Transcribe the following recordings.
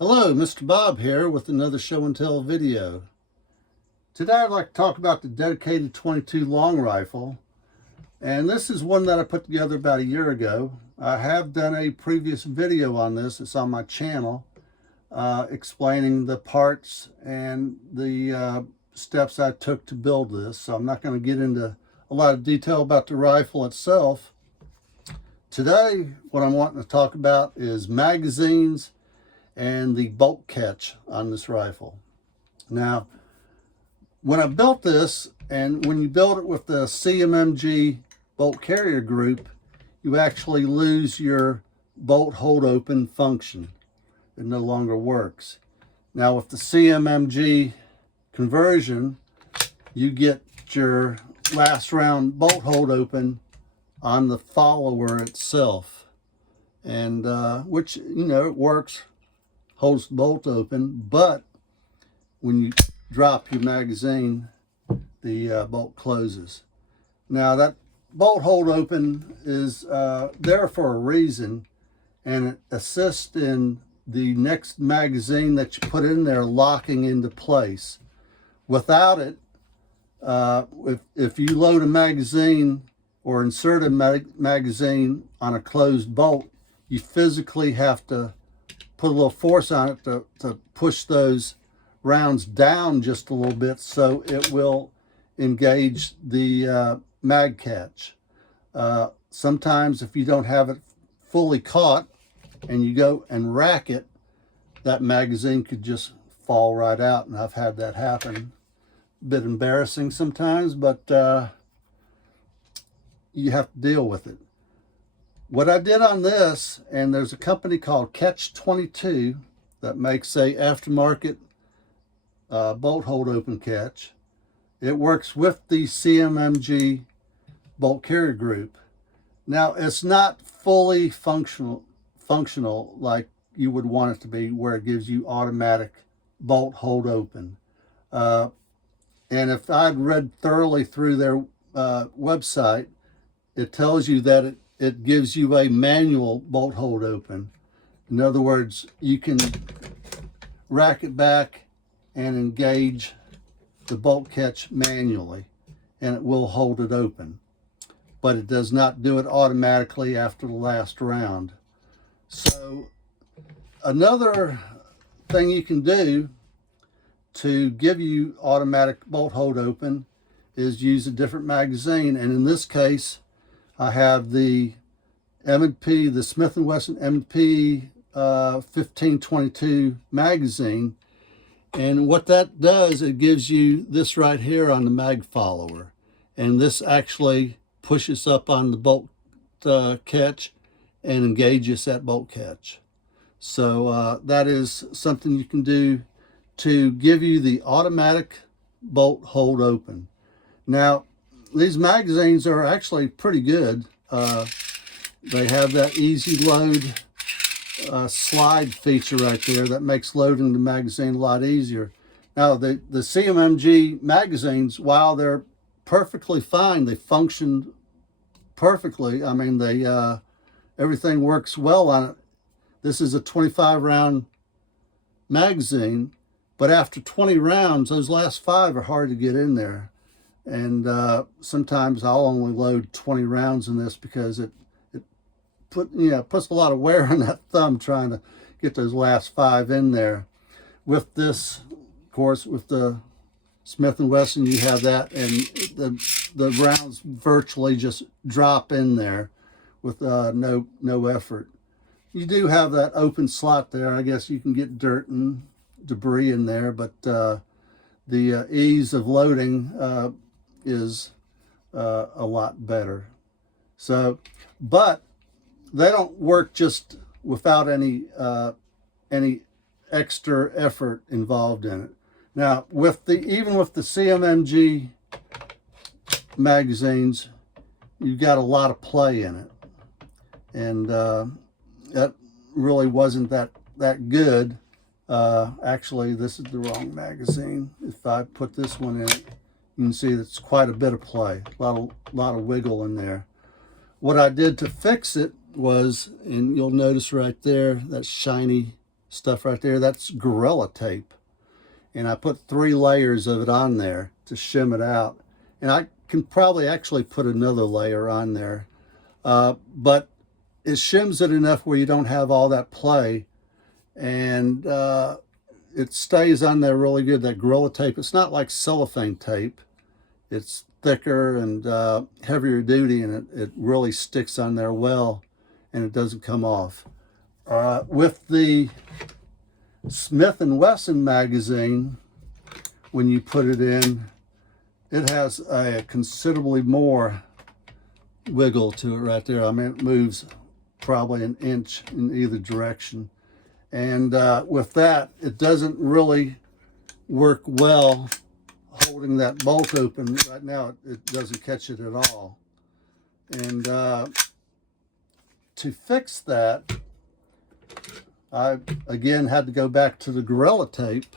Hello, Mr. Bob here with another show and tell video. Today I'd like to talk about the dedicated 22 long rifle, and this is one that I put together about a year ago. I have done a previous video on this. It's on my channel, explaining the parts and the steps I took to build this. So I'm not going to get into a lot of detail about the rifle itself. Today what I'm wanting to talk about is magazines and the bolt catch on this rifle. Now, when I built this, and when you build it with the CMMG bolt carrier group, you actually lose your bolt hold open function. It no longer works. Now with the CMMG conversion, you get your last round bolt hold open on the follower itself, and which, you know, it works, holds the bolt open, but when you drop your magazine, the bolt closes. Now that bolt hold open is there for a reason, and it assists in the next magazine that you put in there locking into place. Without it, if you load a magazine or insert a magazine on a closed bolt, you physically have to put a little force on it to push those rounds down just a little bit so it will engage the mag catch. Sometimes if you don't have it fully caught and you go and rack it, that magazine could just fall right out, and I've had that happen. A bit embarrassing sometimes, but you have to deal with it. What I did on this, and there's a company called Catch 22 that makes a aftermarket bolt hold open catch. It works with the CMMG bolt carrier group. Now it's not fully functional like you would want it to be, where it gives you automatic bolt hold open. And if I'd read thoroughly through their website, it tells you that it gives you a manual bolt hold open. In other words, you can rack it back and engage the bolt catch manually, and it will hold it open. But it does not do it automatically after the last round. So another thing you can do to give you automatic bolt hold open is use a different magazine. And in this case, I have the M&P, the Smith & Wesson M&P 1522 magazine. And what that does, it gives you this right here on the mag follower. And this actually pushes up on the bolt catch and engages that bolt catch. So that is something you can do to give you the automatic bolt hold open. Now, these magazines are actually pretty good. They have that easy load slide feature right there that makes loading the magazine a lot easier. Now, the CMMG magazines, while they're perfectly fine, they function perfectly. I mean, they everything works well on it. This is a 25 round magazine, but after 20 rounds, those last 5 are hard to get in there. And sometimes I'll only load 20 rounds in this because it puts a lot of wear on that thumb trying to get those last 5 in there. With this, of course, with the Smith & Wesson, you have that, and the rounds virtually just drop in there with no effort. You do have that open slot there. I guess you can get dirt and debris in there, but the ease of loading is a lot better. So, but they don't work just without any extra effort involved in it. Now, even with the CMMG magazines, you've got a lot of play in it, and that really wasn't that good. Actually, this is the wrong magazine. If I put this one in, you can see that's quite a bit of play, a lot of wiggle in there. What I did to fix it was, and you'll notice right there, that shiny stuff right there, that's Gorilla Tape. And I put 3 layers of it on there to shim it out. And I can probably actually put another layer on there. But it shims it enough where you don't have all that play. And it stays on there really good, that Gorilla Tape. It's not like cellophane tape. It's thicker and heavier duty, and it really sticks on there well, and it doesn't come off. With the Smith & Wesson magazine, when you put it in, it has a considerably more wiggle to it right there. I mean, it moves probably an inch in either direction. And with that, it doesn't really work well holding that bolt open. Right now, it doesn't catch it at all. And to fix that, I again had to go back to the Gorilla Tape.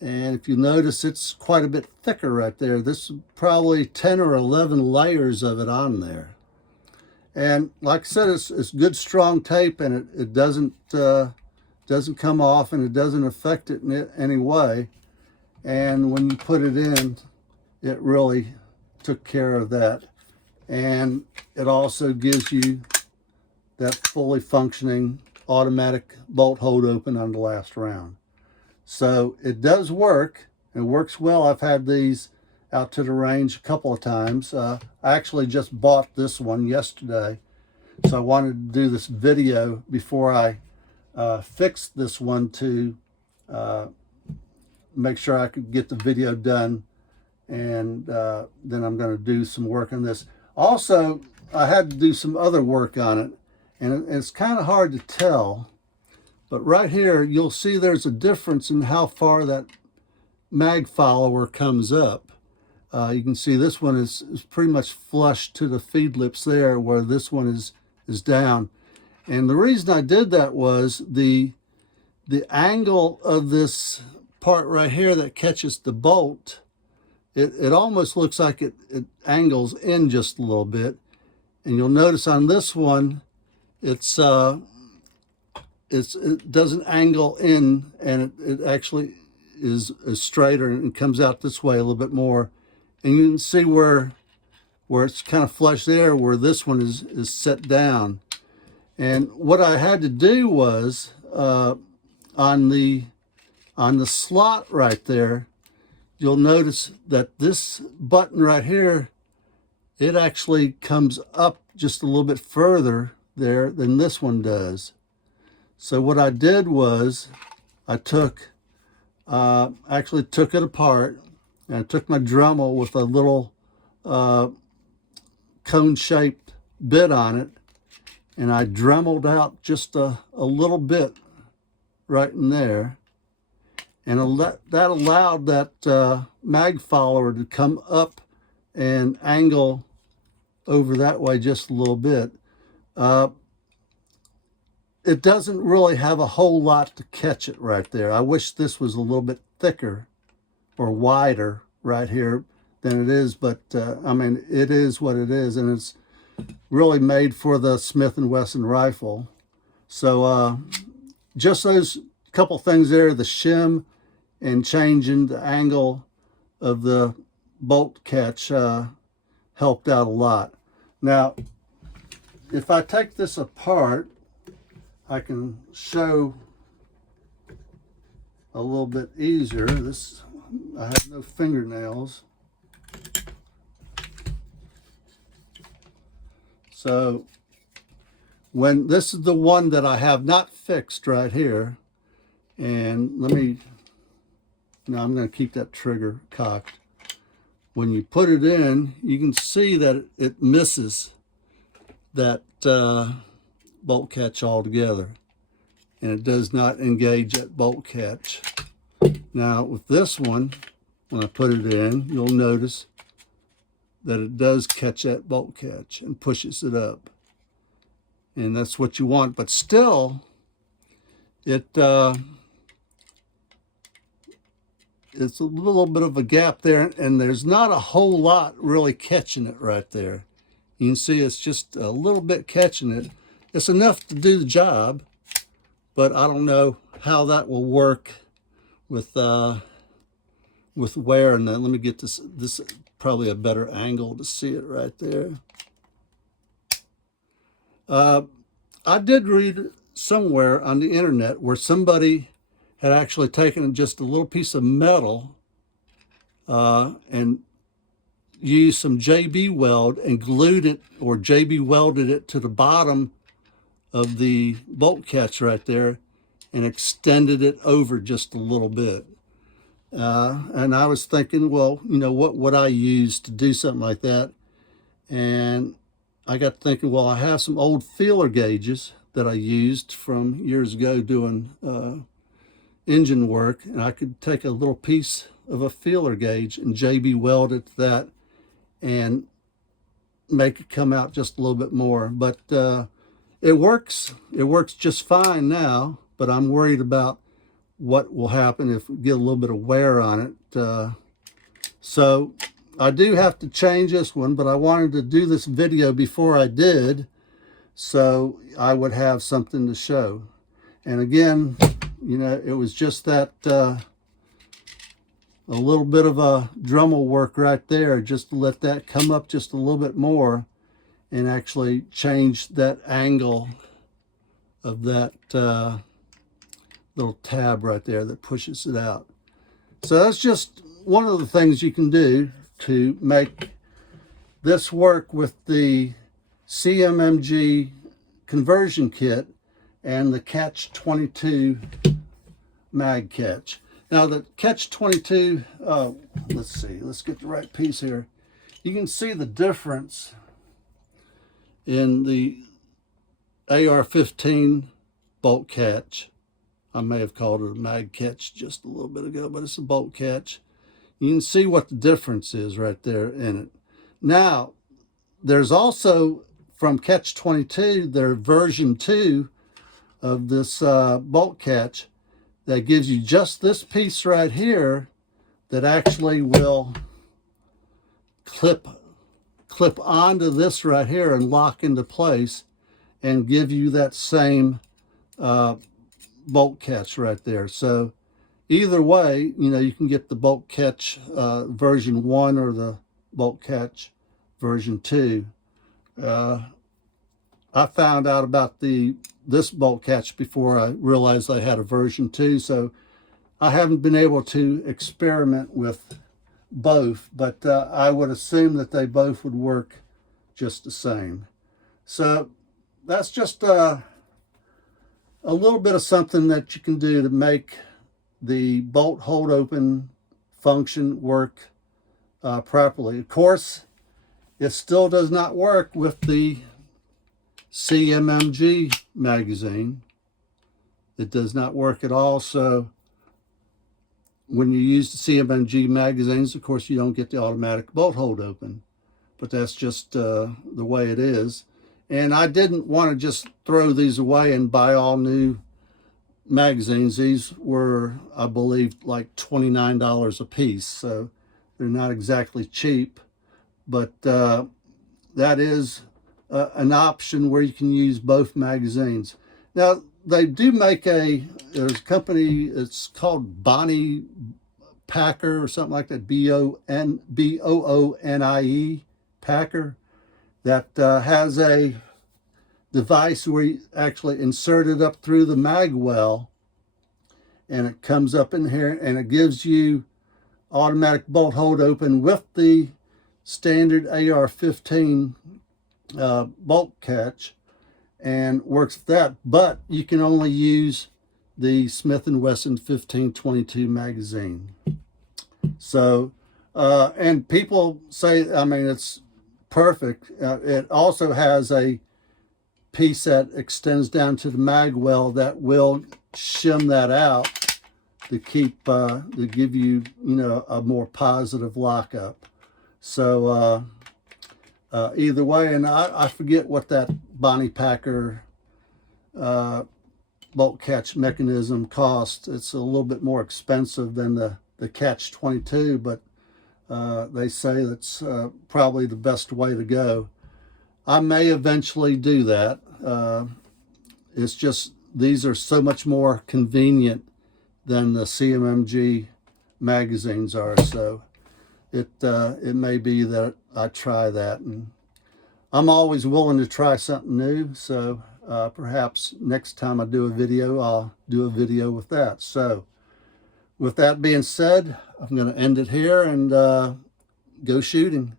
And if you notice, it's quite a bit thicker right there. This is probably 10 or 11 layers of it on there. And like I said, it's good strong tape, and it doesn't come off, and it doesn't affect it in any way. And when you put it in, it really took care of that. And it also gives you that fully functioning automatic bolt hold open on the last round. So it does work. It works well. I've had these out to the range a couple of times. I actually just bought this one yesterday, so I wanted to do this video before I fixed this one to make sure I could get the video done, and then I'm going to do some work on this. Also, I had to do some other work on it, and it's kind of hard to tell, but right here you'll see there's a difference in how far that mag follower comes up. You can see this one is pretty much flush to the feed lips there, where this one is down. And the reason I did that was the angle of this part right here that catches the bolt, it almost looks like it angles in just a little bit. And you'll notice on this one, it doesn't angle in, and it actually is straighter and comes out this way a little bit more. And you can see where it's kind of flush there, where this one is set down. And what I had to do was on the slot right there, you'll notice that this button right here, it actually comes up just a little bit further there than this one does. So what I did was I actually took it apart, and I took my Dremel with a little cone-shaped bit on it, and I Dremeled out just a little bit right in there. And that allowed that mag follower to come up and angle over that way just a little bit. It doesn't really have a whole lot to catch it right there. I wish this was a little bit thicker or wider right here than it is, but I mean, it is what it is, and it's really made for the Smith & Wesson rifle. So just those couple things there, the shim and changing the angle of the bolt catch helped out a lot. Now, if I take this apart, I can show a little bit easier. I have no fingernails. So when this is the one that I have not fixed right here, and now I'm going to keep that trigger cocked. When you put it in, you can see that it misses that bolt catch altogether, and it does not engage that bolt catch. Now with this one, when I put it in, you'll notice that it does catch that bolt catch and pushes it up, and that's what you want. But still, it's a little bit of a gap there, and there's not a whole lot really catching it right there. You can see it's just a little bit catching it. It's enough to do the job, but I don't know how that will work with wearing that. Let me get this probably a better angle to see it right there. I did read somewhere on the internet where somebody had actually taken just a little piece of metal and used some JB weld and glued it, or JB welded it to the bottom of the bolt catch right there and extended it over just a little bit. And I was thinking, well, you know, what would I use to do something like that? And I got thinking, well, I have some old feeler gauges that I used from years ago doing engine work, and I could take a little piece of a feeler gauge and JB weld it to that and make it come out just a little bit more. But it works just fine now, but I'm worried about what will happen if we get a little bit of wear on it. So I do have to change this one, but I wanted to do this video before I did, so I would have something to show. And again, you know, it was just that a little bit of a Dremel work right there, just to let that come up just a little bit more and actually change that angle of that little tab right there that pushes it out. So that's just one of the things you can do to make this work with the CMMG conversion kit and the Catch 22 mag catch. Now the Catch 22, let's see, let's get the right piece here. You can see the difference in the AR-15 bolt catch. I may have called it a mag catch just a little bit ago, but it's a bolt catch. You can see what the difference is right there in it. Now, there's also from Catch 22, their version 2 of this bolt catch that gives you just this piece right here that actually will clip onto this right here and lock into place and give you that same bolt catch right there. So either way, you know, you can get the bolt catch version 1 or the bolt catch version 2. I found out about this bolt catch before I realized I had a version 2, so I haven't been able to experiment with both, but I would assume that they both would work just the same. So that's just a little bit of something that you can do to make the bolt hold open function work properly. Of course, it still does not work with the CMMG magazine. It does not work at all. So when you use the CMMG magazines, of course, you don't get the automatic bolt hold open, but that's just the way it is. And I didn't want to just throw these away and buy all new magazines. These were, I believe, like $29 a piece, so they're not exactly cheap, but that is an option where you can use both magazines. Now, they do make there's a company, it's called Bonnie Packer or something like that, B-O-O-N-I-E, Packer, that has a device where you actually insert it up through the mag well, and it comes up in here, and it gives you automatic bolt hold open with the standard AR-15 bolt catch, and works with that. But you can only use the Smith & Wesson 1522 magazine. So, and people say, I mean, it's perfect. It also has a piece that extends down to the mag well that will shim that out to keep, to give you, you know, a more positive lockup. So, either way, and I forget what that Bonnie Packer bolt catch mechanism costs. It's a little bit more expensive than the Catch 22, but they say that's probably the best way to go. I may eventually do that. It's just these are so much more convenient than the CMMG magazines are. So it may be that I try that, and I'm always willing to try something new. So perhaps next time I do a video, I'll do a video with that. So with that being said, I'm going to end it here and go shooting.